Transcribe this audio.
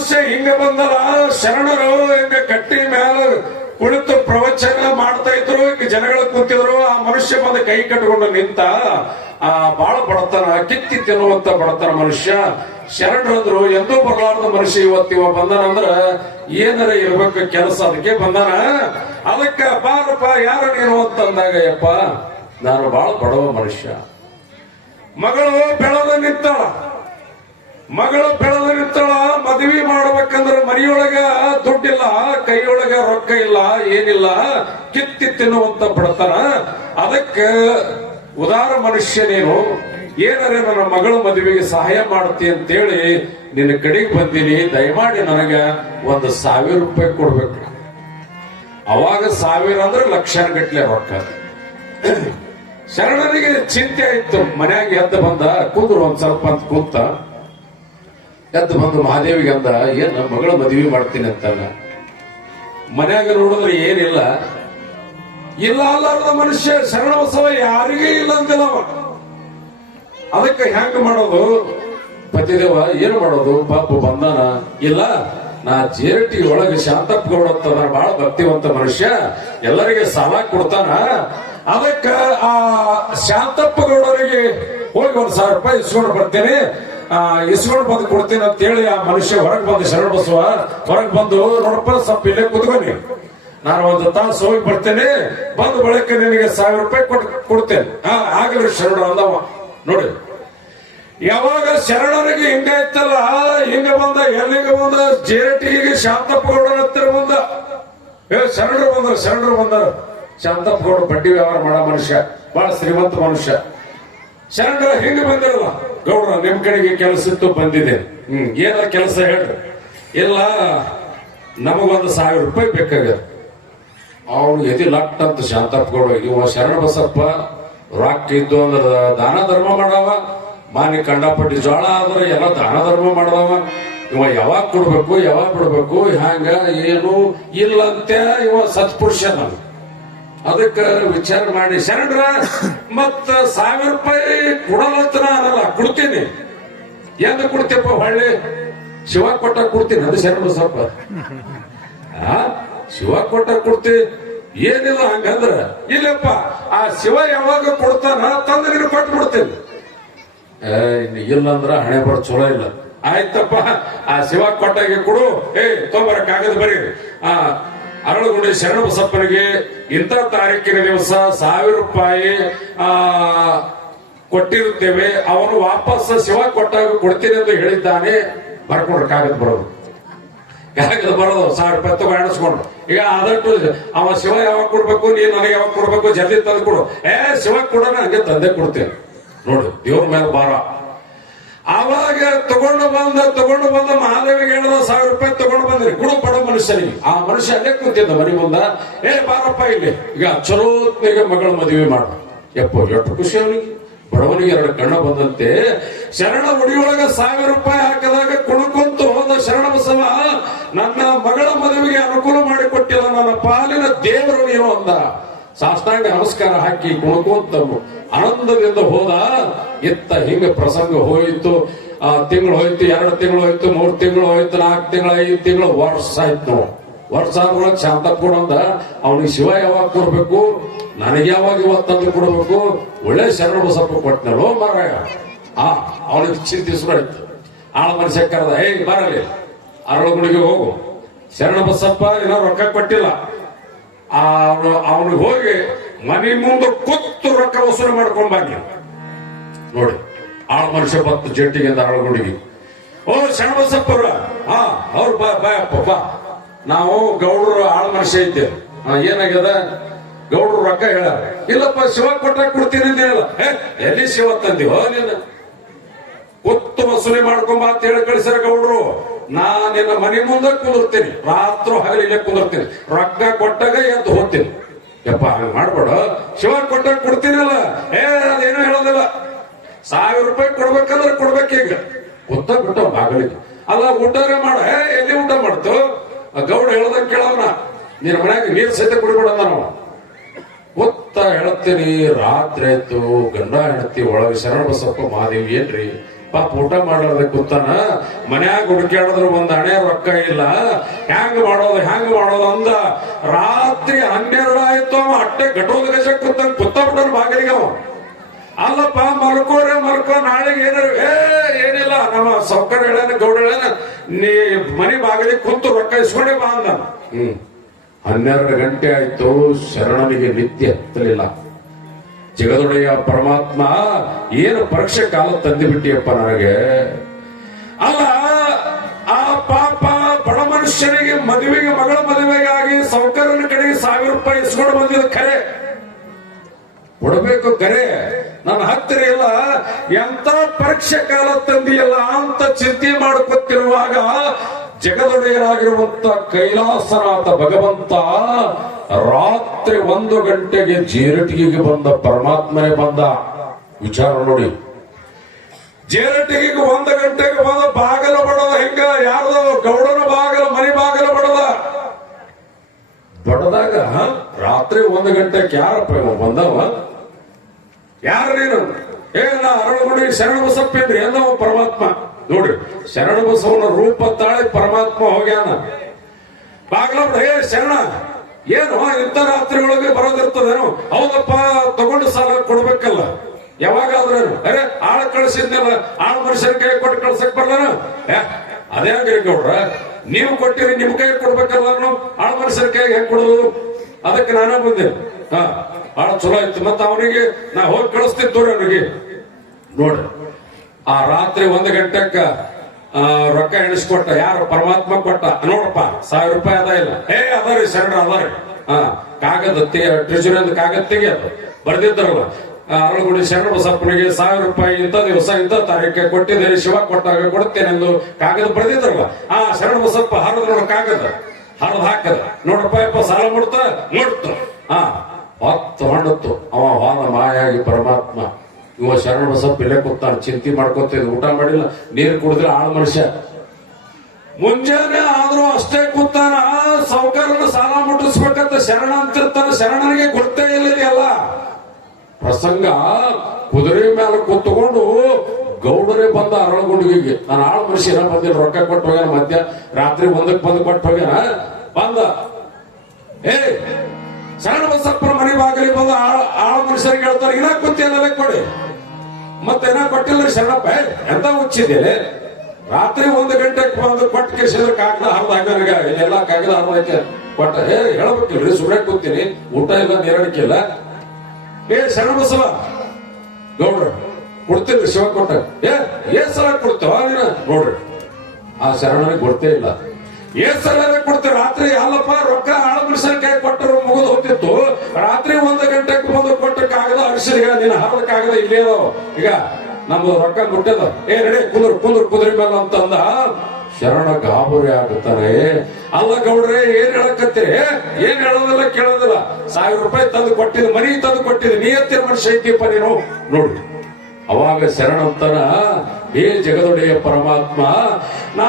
ಮನುಷ್ಯ ಹಿಂಗ ಬಂದಲ್ಲ, ಶರಣರು ಹಿಂಗ ಕಟ್ಟಿ ಮ್ಯಾಲ ಕುಳಿತು ಪ್ರವಚನ ಮಾಡ್ತಾ ಇದ್ರು, ಹಿಂಗ ಜನಗಳು ಕೂತಿದ್ರು, ಆ ಮನುಷ್ಯ ಬಂದ ಕೈ ಕಟ್ಕೊಂಡು ನಿಂತ, ಆ ಬಾಳ ಬಡತನ, ಕಿತ್ತಿ ತಿನ್ನುವಂತ ಬಡತನ ಮನುಷ್ಯ. ಶರಣರಂದ್ರು, ಎಂದೂ ಬರಲಾರದ ಮನುಷ್ಯ ಇವತ್ತು ಇವ ಬಂದನ ಅಂದ್ರ, ಏನಾರ ಇರ್ಬೇಕು ಕೆಲಸ ಅದಕ್ಕೆ ಬಂದನ. ಅದಕ್ಕ ಬಾರಪ್ಪ ಯಾರ ನೀನು ಅಂತಂದಾಗ ಯಪ್ಪ ನಾನು ಬಾಳ ಬಡವ ಮನುಷ್ಯ. ಮಗಳು ಬೆಳದ ನಿಂತಾಳ. ಮಗಳು ಬೆಳೆದಿರ್ತಾಳ ಮದುವೆ ಮಾಡ್ಬೇಕಂದ್ರ ಮನೆಯೊಳಗ ದುಡ್ಡಿಲ್ಲ, ಕೈಯೊಳಗ ರೊಕ್ಕ ಇಲ್ಲ, ಏನಿಲ್ಲ ಕಿತ್ತಿ ತಿನ್ನುವಂತ ಬಡತನ. ಅದಕ್ಕೆ ಉದಾರ ಮನುಷ್ಯ ನೀನು, ಏನರೆ ನನ್ನ ಮಗಳ ಮದುವೆಗೆ ಸಹಾಯ ಮಾಡ್ತಿ ಅಂತೇಳಿ ನಿನ್ನ ಕಡೆಗೆ ಬಂದೀನಿ, ದಯಮಾಡಿ ನನಗ ಒಂದು ಸಾವಿರ ರೂಪಾಯಿ ಕೊಡ್ಬೇಕು. ಅವಾಗ ಸಾವಿರ ಅಂದ್ರೆ ಲಕ್ಷಾನ್ ಗಟ್ಲೆ ರೊಕ್ಕ. ಶರಣನಿಗೆ ಚಿಂತೆ ಆಯ್ತು, ಮನ್ಯಾಗ ಎದ್ದು ಬಂದ ಕುಂದ್ರು ಒಂದ್ ಸ್ವಲ್ಪ ಅಂತ ಕೂತ. ಎದ್ದು ಬಂದು ಮಹಾದೇವಿಗೆ ಅಂದ, ಏನ್ ಮಗಳ ಮದುವೆ ಮಾಡ್ತೀನಿ ಅಂತಲ್ಲ ಮನ್ಯಾಗ ನೋಡಿದ್ರೆ ಏನಿಲ್ಲ. ಇಲ್ಲ ಅಲ್ಲಾರದ ಮನುಷ್ಯ, ಶರಣ ಉತ್ಸವ ಯಾರಿಗೇ ಇಲ್ಲ ಅಂತಿಲ್ಲ ಅದಕ್ಕೆ ಹೆಂಗ್ ಮಾಡೋದು? ಪತಿದೇವ ಏನು ಮಾಡೋದು? ಪಾಪ ಬಂದಾನ, ಇಲ್ಲ, ನಾ ಜೇರಟಿ ಒಳಗೆ ಶಾಂತಪ್ಪ ಗೌಡ ಅಂತ ಬಹಳ ಭಕ್ತಿವಂತ ಮನುಷ್ಯ, ಎಲ್ಲರಿಗೆ ಸಾಲ ಕೊಡ್ತಾನ. ಅದಕ್ಕ ಆ ಶಾಂತಪ್ಪ ಗೌಡರಿಗೆ ಹೋಗಿ ಒಂದ್ ಸಾವಿರ ರೂಪಾಯಿ ಇಸ್ಕೊಂಡು ಬರ್ತೇನೆ. ಇಸ್ಕೊಂಡು ಬಂದು ಕೊಡ್ತೀನಿ ಅಂತ ಹೇಳಿ ಆ ಮನುಷ್ಯ ಹೊರಗೆ ಬಂದು ಶರಣ ಬಸವ, ಹೊರಗೆ ಬಂದು ನೋಡಪ್ಪ ಸ್ವಲ್ಪ ಇಲ್ಲೇ ಕುತ್ಕೊಂಡಿ. ನಾನು ಒಂದು ತಾಸು ಹೋಗಿ ಬರ್ತೇನೆ, ಬಂದ ಬಳಿಕ ನಿನಗೆ ಸಾವಿರ ರೂಪಾಯಿ ಕೊಟ್ಟು ಕೊಡ್ತೇನೆ. ಆಗಲಿ ಶರಣ ಅಂದವ ನೋಡಿ. ಯಾವಾಗ ಶರಣರಿಗೆ ಹಿಂಗೆ ಇತ್ತಲ್ಲ ಹಿಂಗೆ ಬಂದ, ಎಲ್ಲಿಗೆ ಬಂದ ಜೇಟಿಗೆ ಶಾಂತಪ್ಪ ಗೌಡರ ಹತ್ತಿರ ಬಂದ. ಏ, ಶರಣರು ಬಂದರು ಶರಣರು ಬಂದರು. ಶಾಂತಪ್ಪ ಗೌಡ ಬಡ್ಡಿ ವ್ಯವಹಾರ ಮಾಡೋ ಮನುಷ್ಯ, ಬಹಳ ಶ್ರೀಮಂತ ಮನುಷ್ಯ. ಶರಣರ ಹೆಂಗ್ ಬಂದಿರಲ್ಲ, ಗೌಡ್ರ, ನಿಮ್ ಕಡೆಗೆ ಕೆಲಸ ಇತ್ತು, ಬಂದಿದೆ. ಹ್ಮ್, ಏನ ಕೆಲಸ ಹೇಳ್ರಿ. ಇಲ್ಲ, ನಮಗೊಂದು ಸಾವಿರ ರೂಪಾಯಿ ಬೇಕಾಗ ಅವನು ಎದಿ ಲಟ್ ಅಂತ ಶಾಂತಪ್ಪ ಗೌಡ ಇವ ಶರಣ ಬಸಪ್ಪ ರೊಕ್ಕ ಇದ್ದು ಅಂದ್ರ ದಾನ ಧರ್ಮ ಮಾಡವ, ಮಾನಿ ಕಂಡಪಟ್ಟಿ ಜೋಳ ಆದ್ರೆ ಎಲ್ಲ ದಾನ ಧರ್ಮ ಮಾಡದವ ಇವ ಯಾವಾಗ ಕೊಡ್ಬೇಕು, ಯಾವಾಗ ಬಿಡ್ಬೇಕು, ಹ್ಯಾಂಗ, ಏನು ಇಲ್ಲಂತೆ ಇವ ಸತ್ಪುರುಷ ನಾನು ಅದಕ್ಕ ವಿಚಾರ ಮಾಡಿ, ಶರಣರ, ಮತ್ತ ಸಾವಿರ ರೂಪಾಯಿ ಕೊಡಲತ್ತನ ಅನ್ನಲ್ಲ ಕೊಡ್ತೀನಿ. ಎಂದು ಕೊಡ್ತೀಪ್ಪ ಹೊಳ್ಳಿ? ಶಿವ ಕೊಟ್ಟ ಕೊಡ್ತೀನಿ, ಅದು ಶರಣ ಆ, ಶಿವ ಕೊಟ್ಟ ಕೊಡ್ತಿ, ಏನಿಲ್ಲ ಹಂಗಂದ್ರ, ಇಲ್ಲಪ್ಪ, ಆ ಶಿವ ಯಾವಾಗ ಕೊಡ್ತಾನ ತಂದ್ರೆ ನೀನು ಕೊಟ್ಟು ಬಿಡ್ತೇನೆ ಇನ್ನು ಇಲ್ಲಂದ್ರ ಹಣೆ ಬರ ಚಲೋ ಇಲ್ಲ. ಆಯ್ತಪ್ಪ, ಆ ಶಿವ ಕೊಟ್ಟಾಗೆ ಕೊಡು. ಏ ತೊಂಬರ ಕಾಗದ ಬರೀ. ಆ ಅರಳಗುಂಡಿ ಶರಣ ಬಸಪ್ಪನಿಗೆ ಇಂಥ ತಾರೀಕಿನ ದಿವಸ ಸಾವಿರ ರೂಪಾಯಿ, ಆ, ಕೊಟ್ಟಿರುತ್ತೇವೆ. ಅವನು ವಾಪಸ್ ಶಿವ ಕೊಟ್ಟಾಗ ಕೊಡ್ತೀನಿ ಅಂತ ಹೇಳಿದ್ದಾನೆ. ಬರ್ಕೊಂಡ್ರೆ ಕಾಗದ ಬರೋದು. ಕಾಗದ ಬರೋದು. ಸಾವಿರ ರೂಪಾಯಿ ತಗೋ ಎಣಿಸ್ಕೊಂಡು ಈಗ ಆದಷ್ಟು ಅವ ಶಿವ ಯಾವಾಗ ಕೊಡ್ಬೇಕು? ನೀನು ನನಗೆ ಯಾವಾಗ ಕೊಡ್ಬೇಕು? ಜಲ್ದಿ ತಂದು ಕೊಡು. ಏ, ಶಿವ ಕೊಡೋಣ, ಹಂಗೆ ತಂದೆ ಕೊಡ್ತೇನೆ. ನೋಡು, ದೇವ್ರ ಮೇಲೆ ಭಾರ. ಆವಾಗ ತಗೊಂಡು ಬಂದ ತಗೊಂಡು ಬಂದ ಮಹಾದೇವಿಗೆ ಹೇಳಿದ ಸಾವಿರ ರೂಪಾಯಿ ತಗೊಂಡು ಬಂದ್ರಿ. ಕುಡು ಬಡ ಮನುಷ್ಯನಿಗೆ. ಆ ಮನುಷ್ಯ ಅಲ್ಲೇ ಕುಂತಿದ್ದ ಮನೆ ಮುಂದ. ಏ, ಬಾರಪ್ಪ ಇಲ್ಲಿ. ಈಗ ಚಲೋತ್ನಿಗೆ ಮಗಳ ಮದುವೆ ಮಾಡ ಯಪ್ಪ, ಎಷ್ಟು ಖುಷಿ ಅವನಿಗೆ. ಬಡವನಿಗೆ ಎರಡು ಕಣ್ಣ ಬಂದಂತೆ. ಶರಣ ಉಡಿಯೊಳಗ ಸಾವಿರ ರೂಪಾಯಿ ಹಾಕಿದಾಗ ಕುಣುಕೊಂತು ಹೋದ ಶರಣ ಬಸವ, ನನ್ನ ಮಗಳ ಮದುವೆಗೆ ಅನುಕೂಲ ಮಾಡಿಕೊಟ್ಟಿಲ್ಲ ನನ್ನ ಪಾಲಿನ ದೇವರು ನೀನು ಅಂದ. ಸಾಷ್ಟಾಂಗ ನಮಸ್ಕಾರ ಹಾಕಿ ಕುಣಕೊಂತ ಆನಂದದಿಂದ ಹೋದ ಇತ್ತ ಹಿಂಗ ಪ್ರಸಂಗ ಹೋಯಿತು. ಆ ತಿಂಗಳು ಹೋಯ್ತು, ಎರಡು ತಿಂಗಳು ಹೋಯ್ತು, ಮೂರು ತಿಂಗಳು ಹೋಯ್ತು, ನಾಲ್ಕು ತಿಂಗಳು, ಐದು ತಿಂಗಳು ವರ್ಷ ಆಯ್ತು ವರ್ಷ ಆದ್ಮೇಲೆ ಶಾಂತ ಕೊಡಂದ ಅವನಿಗೆ ಶಿವ ಯಾವಾಗ ಕೊಡ್ಬೇಕು? ನನಗೆ ಯಾವಾಗ ಇವತ್ತಂದು ತಂದು ಕೊಡ್ಬೇಕು? ಒಳ್ಳೆ ಶರಣ ಬಸಪ್ಪ ಕೊಟ್ಟನಲ್ಲೋ ಮಾರಾಯ. ಆ, ಅವನಿಗೆ ಚಿಂತಿಸ್ಬಿಡ್ತು ಆಳ ಮನುಷ್ಯ ಕರೆದ ಏಯ್ ಬರಲಿ ಅರಳಗುಡಿಗೆ ಹೋಗು. ಶರಣ ಬಸಪ್ಪ ಏನೋ ರೊಕ್ಕ ಕೊಟ್ಟಿಲ್ಲ. ಅವನು, ಅವನಿಗೆ ಹೋಗಿ ಮನೆ ಮುಂದೆ ಕೂತು ರೊಕ್ಕ ವಸೂಲಿ ಮಾಡ್ಕೊಂಡ್ ಬನ್ನಿ ನೋಡಿ ಆಳ ಮನುಷ್ಯ ಬತ್ತು ಜಟ್ಟಿಗೆ ಅರಳಗುಡಿಗೆ ಓ ಶರಣಬಸಪ್ಪರ ಹಾ ಅವ್ರು ಬಾ ಬಾಯಪ್ಪ ಬಾ. ನಾವು ಗೌಡ್ರು ಆಳ ಮನುಷ್ಯ ಹಾ, ಏನಾಗ್ಯದ? ಗೌಡ್ರು ರೊಕ್ಕ ಹೇಳ ಇಲ್ಲಪ್ಪ ಶಿವ ಕೊಟ್ಟ ಕೊಡ್ತೀನಿ ಅಂದಿರಲ್ಲ. ಎಲ್ಲಿ ಶಿವ ತಂದಿವ ನಿನ್ನ? ಕೊತ್ತು ವಸೂಲಿ ಮಾಡ್ಕೊಂಬ ಅಂತ ಹೇಳಿ ಕಳಿಸ್ಯಾರ ಗೌಡ್ರು. ನಾ ನಿನ್ನ ಮನೆ ಮುಂದೆ ಕುಂದಿರ್ತೀನಿ. ರಾತ್ರಿ ಹಗಲಿಗೆ ಕುಂದಿರ್ತೀನಿ. ರೊಕ್ಕ ಕೊಟ್ಟಾಗ ಎದ್ದು ಹೋಗ್ತೀನಿ. ಯಪ್ಪ ಹಂಗ ಮಾಡ್ಬೇಡ? ಶಿವ ಕೊಟ್ಟಾಗ ಕೊಡ್ತೀನಲ್ಲ. ಏ, ಅದೇನು ಹೇಳೋದಿಲ್ಲ. ಸಾವಿರ ರೂಪಾಯಿ ಕೊಡ್ಬೇಕಂದ್ರೆ ಕೊಡ್ಬೇಕೀಗ ಗೊತ್ತ ಬಿಟ್ಟ ಬಾಗಿಲಿಗೆ. ಅಲ್ಲ ಊಟನೇ ಮಾಡ. ಏ, ಎಲ್ಲಿ ಊಟ ಮಾಡ್ತು? ಗೌಡ ಹೇಳ್ದಂಗ ಕೇಳವನ. ನಿನ್ನ ಮನ್ಯಾಗ ನೀರ್ ಸಹಿತ ಕುಡಿಬೇಡ ನಾವು ಗೊತ್ತ ಹೇಳ್ತೀನಿ, ರಾತ್ರಿ ಆಯ್ತು. ಗಂಡ ಹೆಂಡತಿ ಒಳಗೆ ಶರಣ ಬಸಪ್ಪ ಮಾದೇವಿ ಏನ್ರಿ? ಪಾಪ ಊಟ ಮಾಡೋದ ಕೂತಾನ ಮನ್ಯಾಗ ಹುಡುಕ್ಯಾಡಿದ್ರು ಒಂದ್ ಹಣೆ ರೊಕ್ಕ ಇಲ್ಲ. ಹ್ಯಾಂಗ ಮಾಡೋದು ಹ್ಯಾಂಗ ಮಾಡೋದು ಅಂದ. ರಾತ್ರಿ ಹನ್ನೆರಡು ಆಯ್ತು ಅವ, ಅಟ್ಟೆ ಗಜ ಕೂತಾನ ಕೂತ ಬಿಟ್ಟನ ಬಾಗಿಲಿಗೆ ಅವ. ಅಲ್ಲಪ್ಪ ಮಲ್ಕೋರೆ ಮಲ್ಕೋ, ನಾಳೆಗೆ ಏನಾರ, ಏ, ಏನಿಲ್ಲ, ನಮ್ಮ ಸೌಕರ್ಯ ಹೇಳನ, ಗೌಡ ನೀ ಮನೆ ಬಾಗಿಲಿಗೆ ಕುಂತು ರೊಕ್ಕ ಇಸ್ಕೊಂಡೆ ಬಾ ಅಂದ. ಹ್ಮ್. ಹನ್ನೆರಡು ಗಂಟೆ ಆಯ್ತು, ಶರಣನಿಗೆ ನಿತ್ಯ ಹತ್ತಲಿಲ್ಲ. ಜಗದೊಡೆಯ ಪರಮಾತ್ಮ ಏನು ಪರೀಕ್ಷೆ ಕಾಲ ತಂದು ಬಿಟ್ಟಿಯಪ್ಪ ನನಗೆ? ಅಲ್ಲ, ಆ ಪಾಪ ಬಡ ಮನುಷ್ಯನಿಗೆ ಮದುವೆಗೆ, ಮಗಳ ಮದುವೆಗಾಗಿ ಸೌಕರ್ಯನ ಕಡೆಗೆ ಸಾವಿರ ರೂಪಾಯಿ ಇಸ್ಕೊಂಡು ಬಂದಿದ್ದು ಕರೆ. ಕೊಡಬೇಕು ಕರೆ. ನನ್ನ ಹತ್ತಿರ ಇಲ್ಲ. ಎಂತ ಪರೀಕ್ಷೆ ಕಾಲ ತಂದಿಯಲ್ಲ ಅಂತ ಚಿಂತೆ ಮಾಡ್ಕೊತಿರುವಾಗ ಜಗದೊಡೆಯರಾಗಿರುವಂತ ಕೈಲಾಸನಾಥ ಭಗವಂತ ರಾತ್ರಿ ಒಂದು ಗಂಟೆಗೆ ಜೇರಟಿಗೆಗೆ ಬಂದ ಪರಮಾತ್ಮನೇ ಬಂದ. ವಿಚಾರ ನೋಡಿ. ಜೇರಟಿಗೆಗೆ ಒಂದು ಗಂಟೆಗೆ ಬಂದ ಬಾಗಲ ಬಡದ ಹೆಂಗ? ಯಾರದ? ಗೌಡನ ಬಾಗಲ, ಮನೆ ಬಾಗಲ ಬಡದ? ಬಡದಾಗ ರಾತ್ರಿ ಒಂದು ಗಂಟೆಗೆ ಯಾರಪ್ಪ ಬಂದವ? ಯಾರು ನೀನು? ಏನ ಅರಳಗುಡಿ ಶರಣ ಬಸಪ್ಪೇನ್ರಿ ಎಲ್ಲವ ಪರಮಾತ್ಮ. ನೋಡ್ರಿ ಶರಣ ಬಸವನ ರೂಪ ತಾಳಿ ಪರಮಾತ್ಮ ಹೋಗ್ಯಾನ. ಬಾಗ್ಲ ಹೇ ಶರಣ, ಏನು ಇಂಥ ರಾತ್ರಿ ಒಳಗೆ ಬರೋದಿರ್ತದೇನು? ಹೌದಪ್ಪ, ತಗೊಂಡು ಸಾಲ ಕೊಡ್ಬೇಕಲ್ಲ. ಯಾವಾಗಾದ್ರೇನು? ಅರೆ, ಆಳ ಕಳಿಸಿದ್ನಲ್ಲ, ಆಳ ಮನುಷ್ಯನ ಕೈ ಕೊಟ್ಟು ಕಳ್ಸಕ್ ಬರ್ಲಾನ? ಅದೇ ಗೌಡ್ರ ನೀವು ಕೊಟ್ಟಿರಿ ನಿಮ್ ಕೈ ಕೊಡ್ಬೇಕಲ್ಲ ಆಳು ಆಳ ಮನುಷ್ಯನ ಕೈ ಹೆಂಗ್ ಕೊಡೋದು? ಅದಕ್ಕೆ ನಾನೇ ಬಂದೆ. ಹಾ ಬಹಳ ಚಲೋ ಆಯ್ತು. ಮತ್ತ ಅವನಿಗೆ ನಾ ಹೋಗಿ ಕಳಿಸ್ತಿದ್ದು ಅವನಿಗೆ. ನೋಡ್ರಿ ಆ ರಾತ್ರಿ ಒಂದು ಗಂಟೆಕ್ಕ ರೊಕ್ಕ ಎಣಿಸ್ಕೊಟ್ಟ, ಯಾರು ಪರಮಾತ್ಮ ಕೊಟ್ಟ, ನೋಡಪ್ಪ, ಸಾವಿರ ರೂಪಾಯಿ ಅದ ಇಲ್ಲ. ಏ ಅದರಿ ಶರಣ ಅದರಿ ಹಾ ಕಾಗದ ಟ್ರೆಜರಿ ಕಾಗದ ತೆಗಿಯೋದು. ಬರ್ದಿದ್ದಾರಲ್ಲ. ಅರಳಗುಡಿ ಶರಣ ಬಸಪ್ಪನಿಗೆ ಸಾವಿರ ರೂಪಾಯಿ ಇಂಥ ದಿವಸ, ಇಂಥ ತಾರೀಕೆ ಕೊಟ್ಟಿದ್ದೇನೆ ಶಿವ ಕೊಟ್ಟಾಗ ಕೊಡ್ತೇನೆಂದು ಕಾಗದ ಬರ್ದಿದ್ದಾರಲ್ಲ. ಆ ಶರಣ ಬಸಪ್ಪ ಹರಿದ್ರು ನೋಡ ಕಾಗದ. ಹರಿದು ಹಾಕದ. ನೋಡಪ್ಪ, ಯಪ್ಪ, ಸಾಲ ಮುಡ್ತ ಮುಡ್ತು ಹಾ ಹೊತ್ತು ಹೊಂಡತ್ತು ಅವ ವಾದ ಮಾಯಾಗಿ ಪರಮಾತ್ಮ ಇವ ಶರಣ ಬಸಪ್ಪ ಇಲ್ಲೇ ಕೂತಾನ ಚಿಂತೆ ಮಾಡ್ಕೊತ ಊಟ ಮಾಡಿಲ್ಲ, ನೀರು ಕುಡಿದ್ರೆ ಆಳ್ ಮನುಷ್ಯ. ಮುಂಜಾನೆ ಆದ್ರೂ ಅಷ್ಟೇ ಕೂತಾನ ಸಾವುಕಾರನ ಸಾಲ ಮುಟ್ಟಿಸ್ಬೇಕಂತ ಶರಣ ಅಂತಿರ್ತಾನ. ಶರಣನಿಗೆ ಗೊತ್ತೇ ಇಲ್ಲ ಪ್ರಸಂಗ, ಕುದುರೆ ಮೇಲೆ ಕೂತ್ಕೊಂಡು ಗೌಡರೆ ಬಂದ ಅರಳಗುಂಡಿಗೆ ನಾನು ಆಳು ಮನುಷ್ಯ ಬಂದಿಲ್ಲ, ರೊಕ್ಕ ಕೊಟ್ಟು ಹೋಗ್ಯಾನ ಮಧ್ಯ. ರಾತ್ರಿ ಒಂದಕ್ಕೆ ಬಂದು ಕೊಟ್ಟು ಹೋಗ್ಯಾನ. ಬಂದ. ಏ, ಶರಣ ಬಸಪ್ಪನ ಮನೆ ಬಾಗಿಲಿಗೆ ಬಂದ ಆಳ ಆಳ ಮನುಷ್ಯರಿಗೆ ಹೇಳ್ತಾರೆ, ಇನ್ನ ಕೂತಿಯಲ್ಲ ಕೊಡಿ. ಮತ್ತೆ ಏನ ಕೊಟ್ಟಿಲ್ಲ ಶರಣಪ್ಪ ಎಂತ ಮುಚ್ಚಿದ್ದೇನೆ ರಾತ್ರಿ ಒಂದು ಗಂಟೆಗೆ ಬಂದು ಕೊಟ್ಟು ಕೇಸಿದ್ರೆ ಕಾಗದ ಹರಿದ ಹಂಗ ಇಲ್ಲೆಲ್ಲ ಕಾಗದ ಹರಿದ ಐತೆ. ಕೊಟ್ಟ ಹೇ ಹೇಳ್ಬೇಕಿಲ್ರಿ ಸುಮ್ಮನೆ ಕೂತೀನಿ. ಊಟ ಇಲ್ಲ ನೀರಡಿಕೆ ಏ, ಶರಣ ಬಸವ, ನೋಡ್ರಿ, ಕೊಡ್ತೀನಿ, ಶಿವ ಕೊಟ್ಟ. ಏ ಏ ಸಲ ಕೊಡ್ತೇವ ನೀನ? ನೋಡ್ರಿ. ಆ ಶರಣನಿಗೆ ಕೊಡ್ತೇ ಇಲ್ಲ. ಏ ಸಲ ಕೊಡ್ತೇವೆ ರಾತ್ರಿ ಅಲ್ಲಪ್ಪ, ರೊಕ್ಕ ಹಾಳು ಮನುಷ್ಯನ ಕೈ ಕೊಟ್ಟರು ಮುಗಿದು ಹೋಗ್ತಿತ್ತು. ರಾತ್ರಿ ಒಂದು ಗಂಟೆಗೆ ಬಂದು ನೀನು ನಿನ್ನ ಹರದ ಕಾಗದ ಇಲ್ಲೇ ಈಗ ನಮ್ದು ರೊಕ್ಕ ಮುಟ್ಟದ, ಏ ರೆಡಿ ಕುಂದ್ರ ಕುಂದ್ರ, ಕುದುರೆ ಮೇಲೆ ಅಂತಂದ ಶರಣ ಗಾಬರಿ ಆಗುತ್ತಾರೆ ಅಲ್ಲ ಗೌಡ್ರೆ, ಏನ್ ಹೇಳಕತ್ತೀರಿ? ಏನ್ ಹೇಳೋದಿಲ್ಲ ಕೇಳೋದಿಲ್ಲ. ಸಾವಿರ ರೂಪಾಯಿ ತಂದು ಕೊಟ್ಟಿದ್ದು ಮನಿ ತಂದು ಕೊಟ್ಟಿದ್ದು ಹತ್ತಿರ ಮನುಷ್ಯ ಐತಿಪ್ಪ ನೀನು? ನೋಡು, ಅವಾಗ ಶರಣಂತನ, ಏ, ಜಗದೊಡೆಯ ಪರಮಾತ್ಮ, ನಾ